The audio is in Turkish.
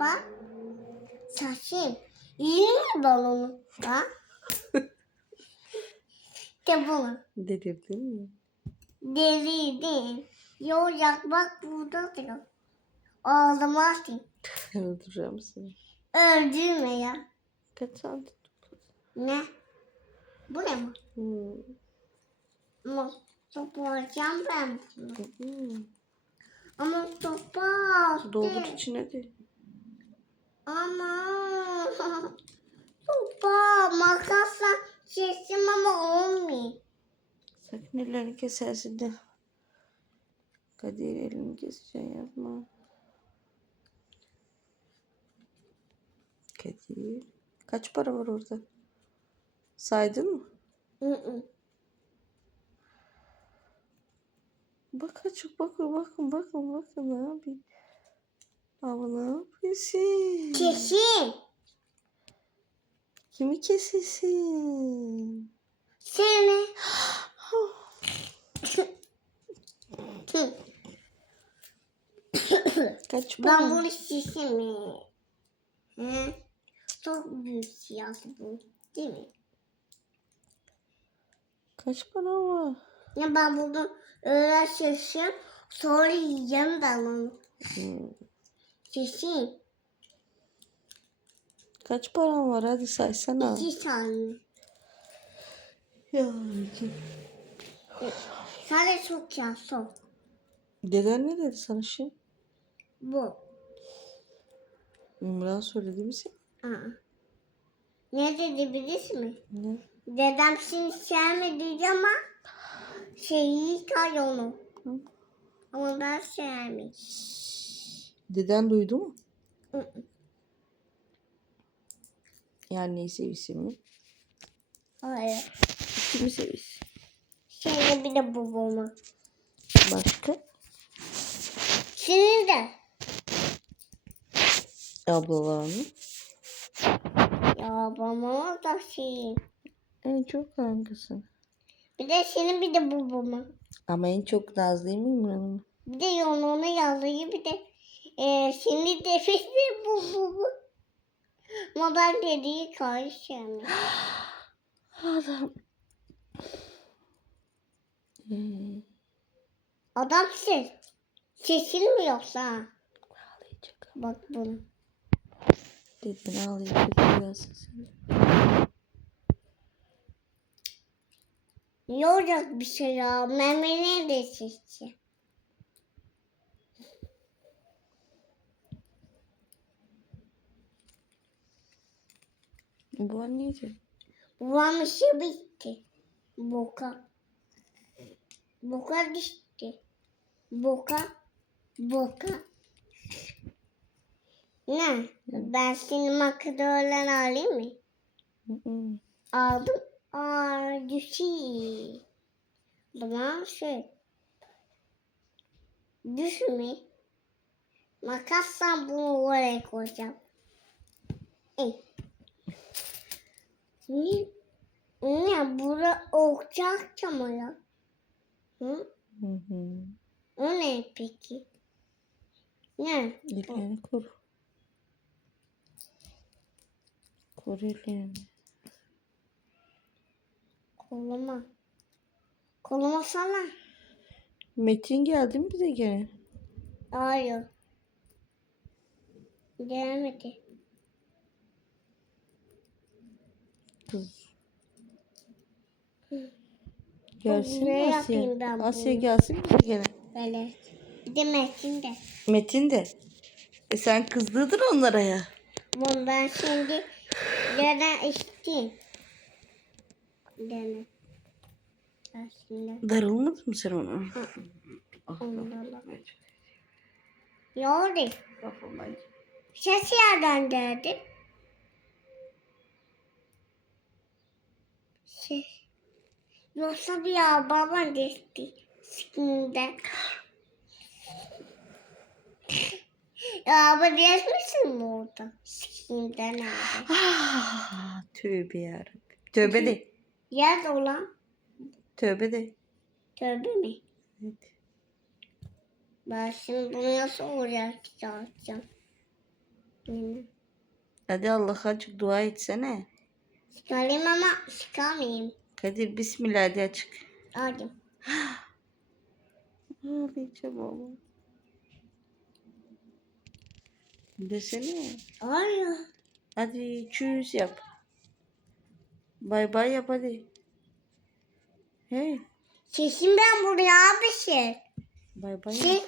Bak. Saçın. İyi mi balonu? Bak. de bunu. Dedirdin mi? Deli değil. Yolacak bak burada diyor. Ağlamazsın. Öldüreceğim seni. Öldürme ya. Kaç santim? Ne? Bu ne mi? Hmm. Ama toplayacağım ben bunu. Hmm. Ama toplar. Doldur içine de. Ama toplar. Makasla kesim ama olmuyor. Sakın ellerini kesersin de. Kadir elini keseceksin yapma. Kadir. Kaç para var orada? Saydın mı? Hı hı. Bak açık bakın bakın bakın bakın yapayım. Ama ne yapıyorsun? Kesin. Kimi kesesin? Seni. Kaç ben para? bunu şişimi. Hı? Çok büyük siyah bu. Değil mi? Kaç para var? Ya ben bunu öyle şişim. Sonra yiyeceğim ben onu. Hmm. Şişim. Kaç paran var hadi saysana. İki tane. Ya Sadece çok ya çok. Deden ne dedi sana şimdi? Bu. İmran söyledi mi sen? Aa. Ne dedi bilir mi? Ne? Dedem seni sevmedi ama şeyi yıkar onu. Hı? Ama ben sevmedim. Deden duydu mu? Hı. Yani neyi sevsin mi? Hayır. Kimi sevsin? Şimdi bir de babamı. Başka? Senin de. Ablalarını. Ya babama da şey. En çok hangisini? Bir de senin bir de babamı. Ama en çok Naz değil mi İmran'ın? Bir de yolunu yazıyı bir de e, senin de bu bu bu. Ama ben dediği karışamıyorum. Adam. Hmm. Adam ses. Sesin mi yoksa? Ağlayacak. Bak bunu. Deden ağlayacak. Gelsin seni. Ne olacak bir şey ya? Meme nerede Bu an neydi? Babam işi bitti. Boka. Boka düştü. Boka. Boka. Ne? Ben seni makarnadan alayım mı? Hı hı. Aldım. Aa düşü. Tamam şey. Düşme. Makasla bunu oraya koyacağım. Ey. Ne? Ne? Bura okçak çamura. Hı? Hı hı. O ne peki? Ne? Ellerini koru. Koru ellerini. Koluma. Koluma sana. Metin geldi mi bize gene? Hayır. Gelmedi. Kız. Gelsin Ne Asya. yapayım ben Asya bunu? gelsin bize gene. Böyle. Bir de Metin de. Metin de. E sen kızdırdın onlara ya. Bunu ben şimdi yerden içtim. Ben şimdi Darılmadın mı sen ona? Ah, ondan da. Ne oldu? kafama acı. Ses yerden geldi. Ses. Yoksa bir geçti. Sikimde. ya ama resmisin mi orada? Sikimde nerede? Ah, tövbe yarabbim. Tövbe de. Yaz olan Tövbe de. tövbe mi? Evet. Ben şimdi bunu nasıl? Yine. Hadi Allah'a açık dua etsene. Çıkarayım ama çıkamayayım. Kadir bismillah de açık. Hadi. Ağlayacağım ama. Desene. Ay. Hadi çüz yap. Bay bay yap hadi. Hey. Sesim ben buraya bir şey. Bay bay. Şey